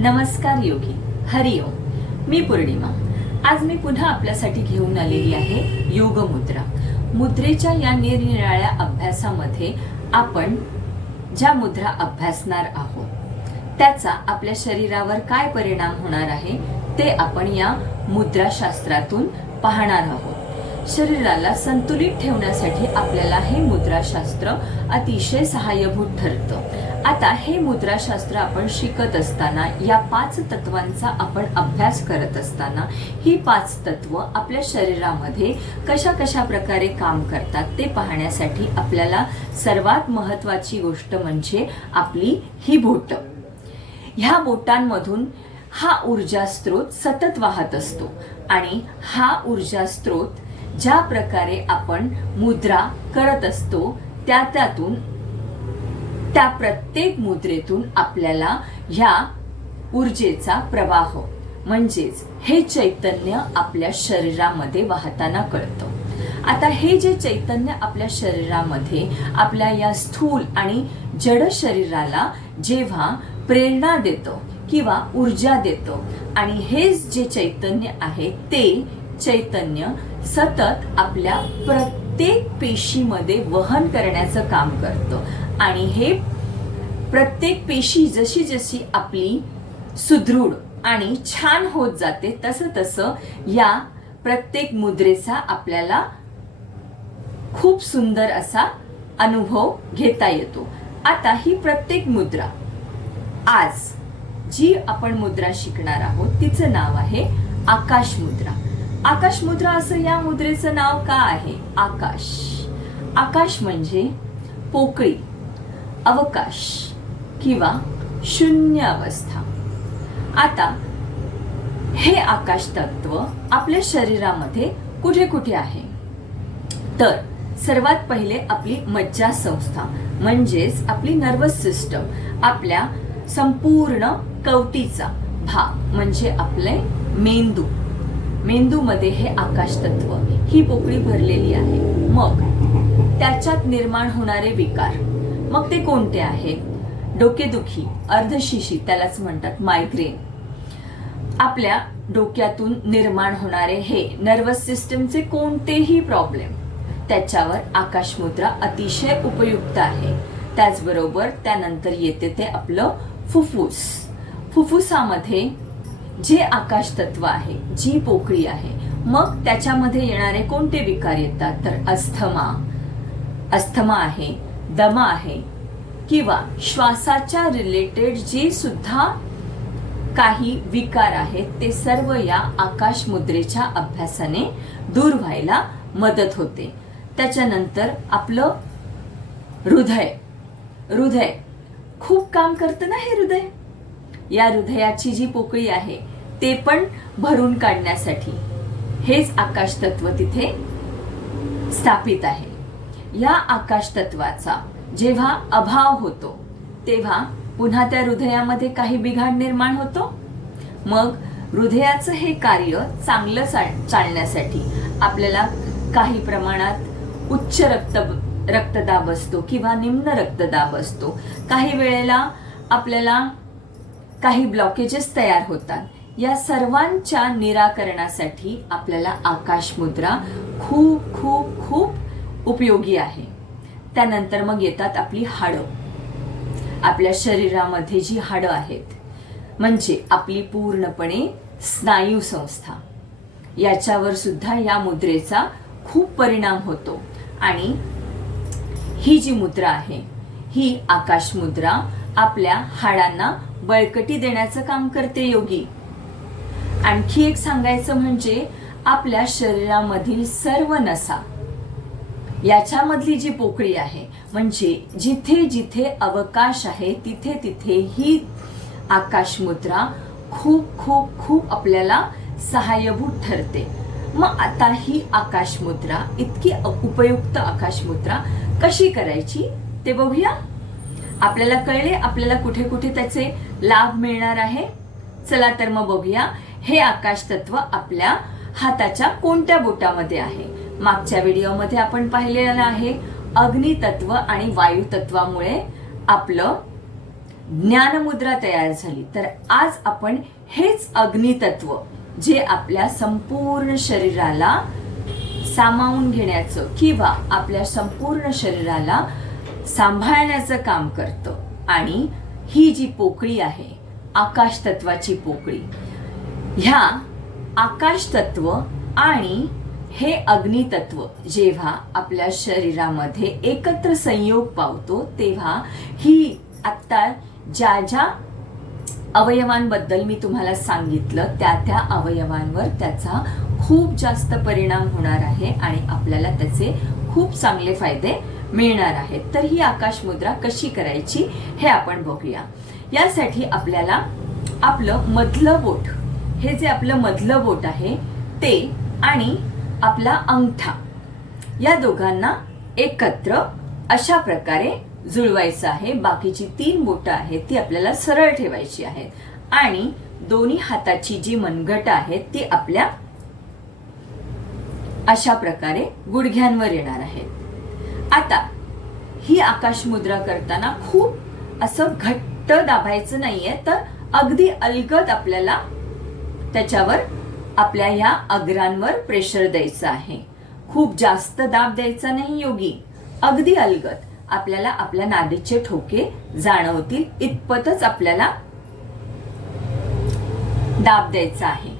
नमस्कार योगी, हरिओम. मी पूर्णिमा. आज मी पुन्हा आपल्यासाठी घेऊन आलेली आहे योग मुद्रा. मुद्रेच्या या निरनिराळ्या अभ्यासामध्ये आपण ज्या मुद्रा अभ्यासणार आहोत त्याचा आपल्या शरीरावर काय परिणाम होणार आहे ते आपण या मुद्राशास्त्रातून पाहणार आहोत. शरीराला संतुलित ठेवण्यासाठी आपल्याला हे मुद्राशास्त्र अतिशय सहाय्यभूत ठरतं. आता हे मुद्राशास्त्र आपण शिकत असताना या 5 तत्वांचा आपण अभ्यास करत असताना ही 5 तत्व आपल्या शरीरामध्ये कशा कशा प्रकारे काम करतात ते पाहण्यासाठी आपल्याला सर्वात महत्त्वाची गोष्ट म्हणजे आपली ही बोटं. ह्या बोटांमधून हा ऊर्जा स्रोत सतत वाहत असतो आणि हा ऊर्जा स्रोत ज्या प्रकारे आपण मुद्रा करत असतो त्यातून त्या प्रत्येक मुद्रेतून आपल्याला ह्या ऊर्जेचा प्रवाह म्हणजेच हे चैतन्य आपल्या शरीरामध्ये वाहताना कळतं. आता हे जे चैतन्य आपल्या शरीरामध्ये आपल्या या स्थूल आणि जड शरीराला जेव्हा प्रेरणा देतं किंवा ऊर्जा देतं आणि हे जे चैतन्य आहे ते चैतन्य सतत आपल्या प्रत्येक पेशीमध्ये वहन करण्याचं काम करतं आणि हे प्रत्येक पेशी जशी जशी आपली सुदृढ आणि छान होत जाते तसं तसं या प्रत्येक मुद्रेचा आपल्याला खूप सुंदर असा अनुभव घेता येतो. आता ही प्रत्येक मुद्रा आज जी आपण मुद्रा शिकणार आहोत तिचं नाव आहे आकाश मुद्रा. आकाश मुद्रा असं या मुद्रेचं नाव का आहे? आकाश. आकाश म्हणजे पोकळी, अवकाश किंवा शून्य अवस्था. आता हे आकाश तत्व आपल्या शरीरामध्ये कुठे कुठे आहे? तर सर्वात पहिले आपली मज्जा संस्था म्हणजेच आपली नर्वस सिस्टम, आपल्या संपूर्ण कवटीचा भाग म्हणजे आपले मेंदू. मेंदूमध्ये हे आकाश तत्व ही पोकळी भरलेली आहे. मग त्याच्यात निर्माण होणारे विकार मग ते कोणते आहेत? डोकेदुखी, अर्धशिशी त्यालाच म्हणतात मायग्रेन. आपल्या डोक्यातून निर्माण होणारे हे नर्वस सिस्टमचे कोणतेही प्रॉब्लेम त्याच्यावर आकाश मुद्रा अतिशय उपयुक्त आहे. त्याचबरोबर त्यानंतर येते ते आपलं फुफ्फुस. फुफ्फुसामध्ये जे आकाश तत्व आहे, जी पोकळी आहे, मग त्याच्यामध्ये येणारे कोणते विकार येतात? तर अस्थमा आहे, दमा आहे किंवा श्वासाच्या रिलेटेड जे सुद्धा काही विकार आहेत ते सर्व या आकाश मुद्रेच्या अभ्यासाने दूर व्हायला मदत होते. त्याच्यानंतर आपलं हृदय खूप काम करतं ना हे हृदय. या हृदयाची जी पोकळी आहे ते पण भरून काढण्यासाठी हेच आकाश तत्व तिथे स्थापित आहे. या आकाश तत्वाचा जेव्हा अभाव होतो तेव्हा पुन्हा त्या हृदयामध्ये काही बिघाड निर्माण होतो. मग हृदयाचं हे कार्य चांगलं चालण्यासाठी आपल्याला काही प्रमाणात उच्च रक्तदाब असतो किंवा निम्न रक्तदाब असतो. काही वेळेला आपल्याला काही ब्लॉकेजेस तयार होतात. या सर्वांच्या निराकरणासाठी आपल्याला आकाश मुद्रा खूप खूप खूप उपयोगी आहे. त्यानंतर मग येतात आपली हाडं. आपल्या शरीरामध्ये जी हाडं आहेत म्हणजे आपली पूर्णपणे स्नायू संस्था, याच्यावर सुद्धा या मुद्रेचा खूप परिणाम होतो. आणि ही जी मुद्रा आहे ही आकाश मुद्रा आपल्या हाडांना बळकटी देण्याचं काम करते योगी. आणखी एक सांगायचं म्हणजे आपल्या शरीरामधील सर्व नसा याच्यामधली जी पोकळी आहे म्हणजे जिथे जिथे अवकाश आहे तिथे तिथे ही आकाश मुद्रा खूप खूप खूप आपल्याला सहाय्यभूत ठरते. मग आता ही आकाश मुद्रा, इतकी उपयुक्त आकाश मुद्रा कशी करायची ते बघूया. आपल्याला कळले आपल्याला कुठे कुठे त्याचे लाभ मिळणार आहे. चला तर मग बघूया हे आकाश तत्व आपल्या हाताच्या कोणत्या बोटामध्ये आहे. मागच्या व्हिडिओमध्ये आपण पाहिलेलं आहे अग्नी तत्व आणि वायू तत्वामुळे आपलं ज्ञानमुद्रा तयार झाली. तर आज आपण हेच अग्नितत्व जे आपल्या संपूर्ण शरीराला सामावून घेण्याचं किंवा आपल्या संपूर्ण शरीराला सांभाळण्याचं काम करतं. आणि ही जी पोकळी आहे आकाश तत्वाची पोकळी, ह्या आकाश तत्व आणि हे अग्नितत्व जेव्हा आपल्या शरीरामध्ये एकत्र संयोग पावतो तेव्हा ही आत्ता ज्या ज्या अवयवांबद्दल मी तुम्हाला सांगितलं त्या अवयवांवर त्याचा खूप जास्त परिणाम होणार आहे आणि आपल्याला त्याचे खूप चांगले फायदे मिळणार आहेत. तर ही आकाश मुद्रा कशी करायची हे आपण बघूया. यासाठी आपल्याला आपलं मधलं बोट, हे जे आपलं मधलं बोट आहे ते आणि आपला अंगठा या दोघांना एकत्र अशा प्रकारे जुळवायचं आहे. बाकीची 3 बोटं आहेत ती आपल्याला सरळ ठेवायची आहेत आणि दोन्ही हाताची जी मनगट आहेत ती आपल्या अशा प्रकारे गुडघ्यांवर येणार आहेत. आता ही आकाश मुद्रा करताना खूप असं घट्ट दाबायचं नाहीये, तर अगदी अलगद आपल्याला त्याच्यावर आपल्या या अग्रांवर प्रेशर द्यायचं आहे. खूप जास्त दाब द्यायचा नाही योगी, अगदी अलगद आपल्याला आपल्या नाडीचे ठोके जाणवतील इतपतच आपल्याला दाब द्यायचा आहे.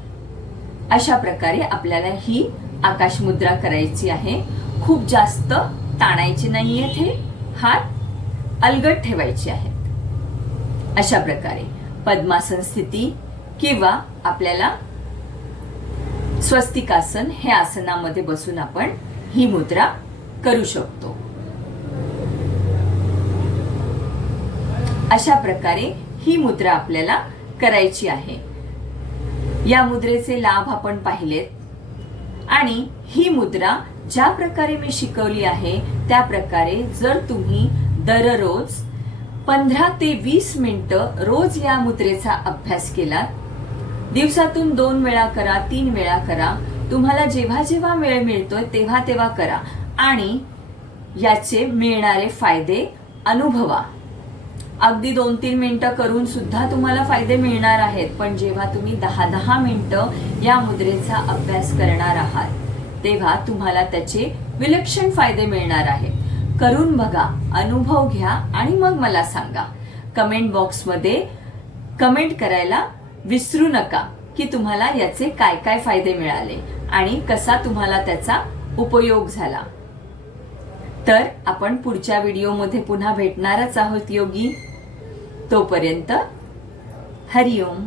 अशा प्रकारे आपल्याला ही आकाश मुद्रा करायची आहे. खूप जास्त ताणायचे नाहीयेत, हे हात अलगद ठेवायचे आहेत. अशा प्रकारे पद्मासन स्थिती किंवा आपल्याला स्वस्तिकासन हे आसनामध्ये बसून आपण ही मुद्रा करू शकतो. अशा प्रकारे ही मुद्रा आपल्याला करायची आहे. या मुद्रेचे लाभ आपण पाहिलेत आणि ही मुद्रा ज्या प्रकारे मी शिकवली आहे त्या प्रकारे जर तुम्ही दररोज 15 ते 20 मिनिटं रोज या मुद्रेचा अभ्यास केला, दिवसातून 2 वेळा करा, 3 वेळा करा, तुम्हाला जेव्हा जेव्हा वेळ मिळतोय तेव्हा तेव्हा करा आणि याचे मिळणारे फायदे अनुभवा. अगदी 2-3 मिनिटं करून सुद्धा तुम्हाला फायदे मिळणार आहेत, पण जेव्हा तुम्ही 10-10 मिनिटं या मुद्रेचा अभ्यास करणार आहात तेव्हा तुम्हाला त्याचे विलक्षण फायदे मिळणार आहेत. करून बघा, अनुभव घ्या आणि मग मला सांगा. कमेंट बॉक्समध्ये कमेंट करायला विसरू नका की तुम्हाला याचे काय काय फायदे मिळाले आणि कसा तुम्हाला त्याचा उपयोग झाला. तर आपण पुढच्या व्हिडिओमध्ये पुन्हा भेटणारच आहोत योगी. तोपर्यंत हरिओम.